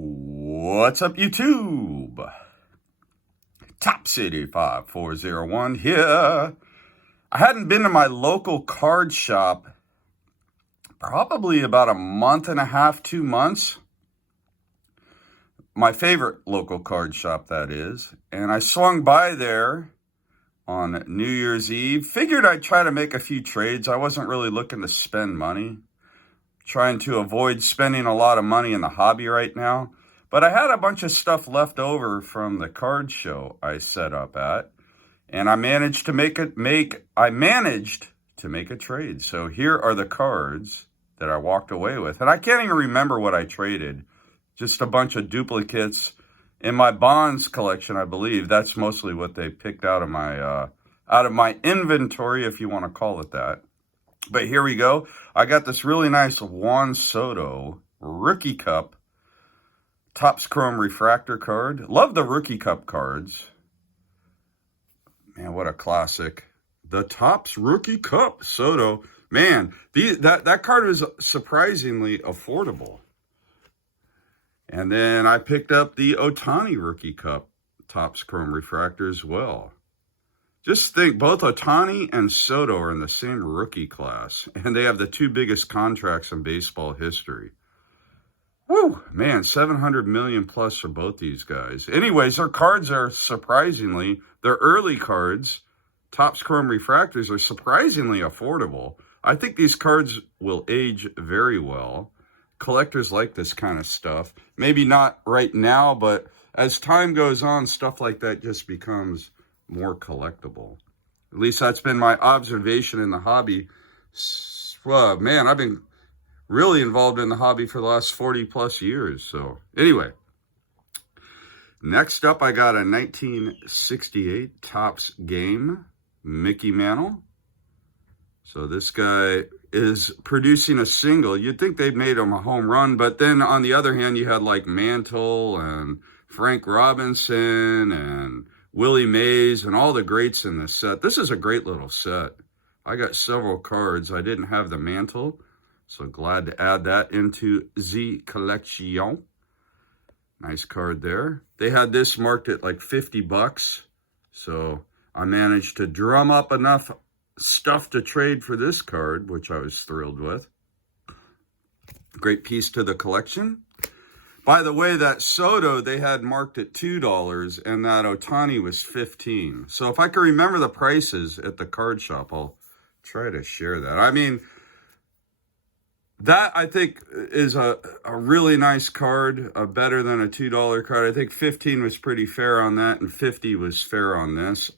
What's up, YouTube? Top City 5401 here. I hadn't been to my local card shop probably about a month and a half, 2 months. My favorite local card shop, that is. And I swung by there on New Year's Eve. Figured I'd try to make a few trades. I wasn't really looking to spend money. Trying to avoid spending a lot of money in the hobby right now. But I had a bunch of stuff left over from the card show I set up at, and I managed to make a trade. So here are the cards that I walked away with. And I can't even remember what I traded. Just a bunch of duplicates in my bonds collection, I believe. That's mostly what they picked out of my inventory, if you want to call it that. But here we go. I got this really nice Juan Soto Rookie Cup Topps Chrome Refractor card. Love the Rookie Cup cards. Man, what a classic. The Topps Rookie Cup Soto. Man, that card was surprisingly affordable. And then I picked up the Ohtani Rookie Cup Topps Chrome Refractor as well. Just think, both Ohtani and Soto are in the same rookie class, and they have the two biggest contracts in baseball history. Woo, man, 700 million plus for both these guys. Anyways, their cards are surprisingly, their early cards, Topps Chrome Refractors, are surprisingly affordable. I think these cards will age very well. Collectors like this kind of stuff. Maybe not right now, but as time goes on, stuff like that just becomes more collectible. At least that's been my observation in the hobby. Well, man, I've been really involved in the hobby for the last 40 plus years. So anyway, next up, I got a 1968 Topps Game Mickey Mantle. So this guy is producing a single. You'd think they'd made him a home run, but then on the other hand, you had like Mantle and Frank Robinson and Willie Mays and all the greats in this set. This is a great little set. I got several cards. I didn't have the Mantle, so glad to add that into the collection. Nice card there. They had this marked at like 50 bucks, so I managed to drum up enough stuff to trade for this card, which I was thrilled with. Great piece to the collection. By the way, that Soto they had marked at $2 and that Ohtani was $15. So if I can remember the prices at the card shop, I'll try to share that. I mean, that I think is a really nice card, better than a $2 card. I think 15 was pretty fair on that and 50 was fair on this.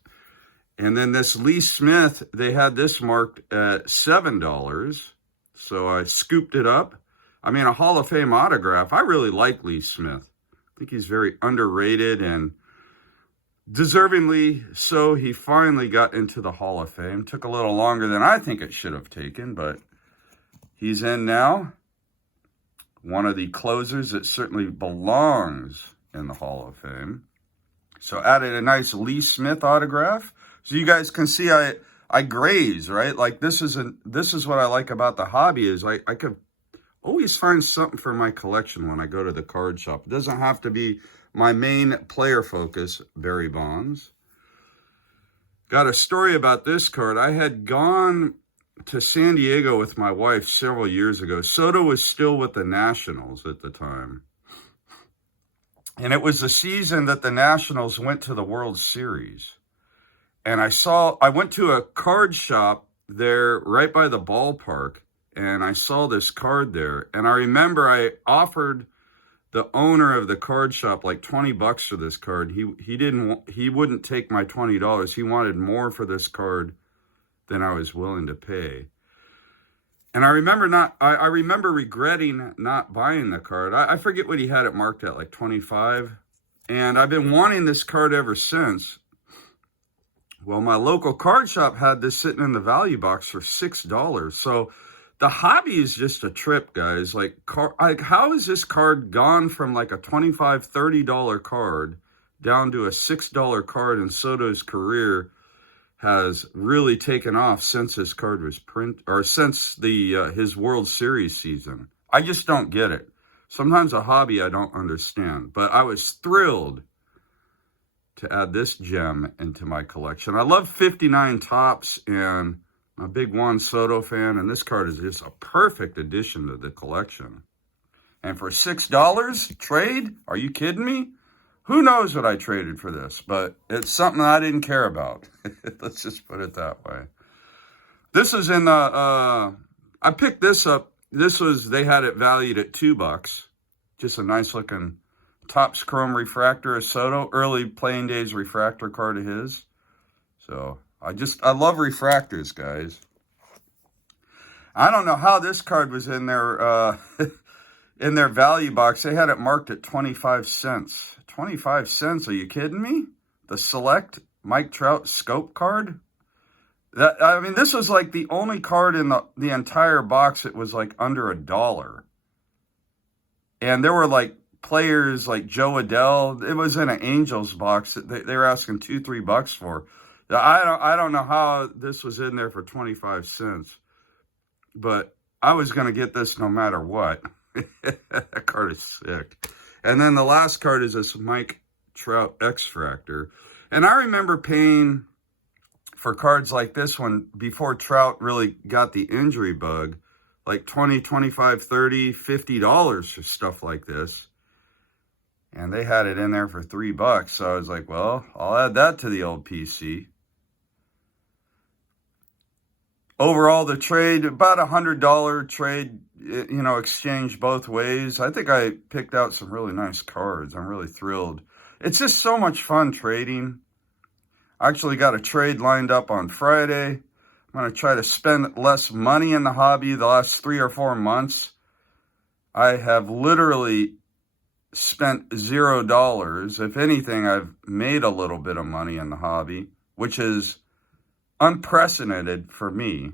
And then this Lee Smith, they had this marked at $7. So I scooped it up. I mean, a Hall of Fame autograph. I really like Lee Smith. I think he's very underrated and deservingly so. He finally got into the Hall of Fame. Took a little longer than I think it should have taken, but he's in now. One of the closers that certainly belongs in the Hall of Fame. So added a nice Lee Smith autograph. So you guys can see I graze, right? Like this is what I like about the hobby is I could always find something for my collection when I go to the card shop. It doesn't have to be my main player focus, Barry Bonds. Got a story about this card. I had gone to San Diego with my wife several years ago. Soto was still with the Nationals at the time. And it was the season that the Nationals went to the World Series. And I went to a card shop there right by the ballpark. And I saw this card there. And I remember I offered the owner of the card shop like 20 bucks for this card. He wouldn't take my $20. He wanted more for this card than I was willing to pay. And I remember regretting not buying the card. I forget what he had it marked at, like 25. And I've been wanting this card ever since. Well, my local card shop had this sitting in the value box for $6. So the hobby is just a trip, guys. Like how is this card gone from like a $25, $30 card down to a $6 card in Soto's career has really taken off since his card was since his World Series season. I just don't get it. Sometimes a hobby I don't understand, but I was thrilled to add this gem into my collection. I love 59 Topps, and I'm a big Juan Soto fan, and this card is just a perfect addition to the collection. And for $6, trade? Are you kidding me? Who knows what I traded for this, but it's something I didn't care about. Let's just put it that way. This is in the, I picked this up. They had it valued at $2. Just a nice looking Topps Chrome Refractor of Soto. Early playing days refractor card of his. So, I love refractors, guys. I don't know how this card was in their, in their value box. They had it marked at 25 cents. 25 cents, are you kidding me? The Select Mike Trout Scope card? I mean, this was like the only card in the entire box that was like under $1. And there were like players like Joe Adele. It was in an Angels box that they were asking $2-3 for. I don't know how this was in there for 25 cents. But I was going to get this no matter what. That card is sick. And then the last card is this Mike Trout X-Fractor. And I remember paying for cards like this one before Trout really got the injury bug, like $20, $25, $30, $50 for stuff like this. And they had it in there for $3. So I was like, well, I'll add that to the old PC. Overall, the trade, about $100 trade, you know, exchange both ways. I think I picked out some really nice cards. I'm really thrilled. It's just so much fun trading. I actually got a trade lined up on Friday. I'm going to try to spend less money in the hobby the last 3 or 4 months. I have literally spent $0. If anything, I've made a little bit of money in the hobby, which is unprecedented for me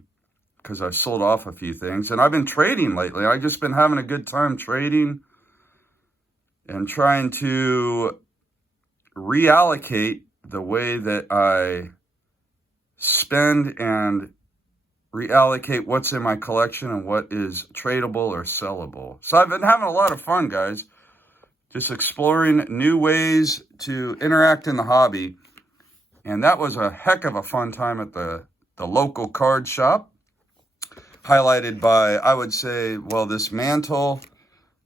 because I've sold off a few things. And I've been trading lately. I've just been having a good time trading and trying to reallocate the way that I spend and reallocate what's in my collection and what is tradable or sellable. So I've been having a lot of fun, guys, just exploring new ways to interact in the hobby. And that was a heck of a fun time at the local card shop, highlighted by, I would say, well, this Mantle,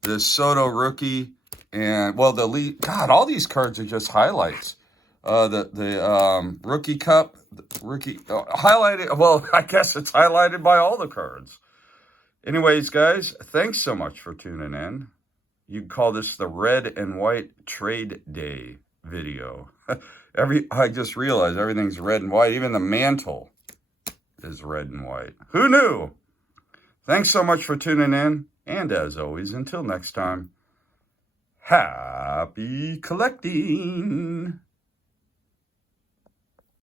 this Soto rookie, and, well, the lead. God, all these cards are just highlights. The rookie cup, highlighted. Well, I guess it's highlighted by all the cards. Anyways, guys, thanks so much for tuning in. You can call this the red and white trade day video. I just realized everything's red and white. Even the Mantle is red and white. Who knew? Thanks so much for tuning in. And as always, until next time, happy collecting.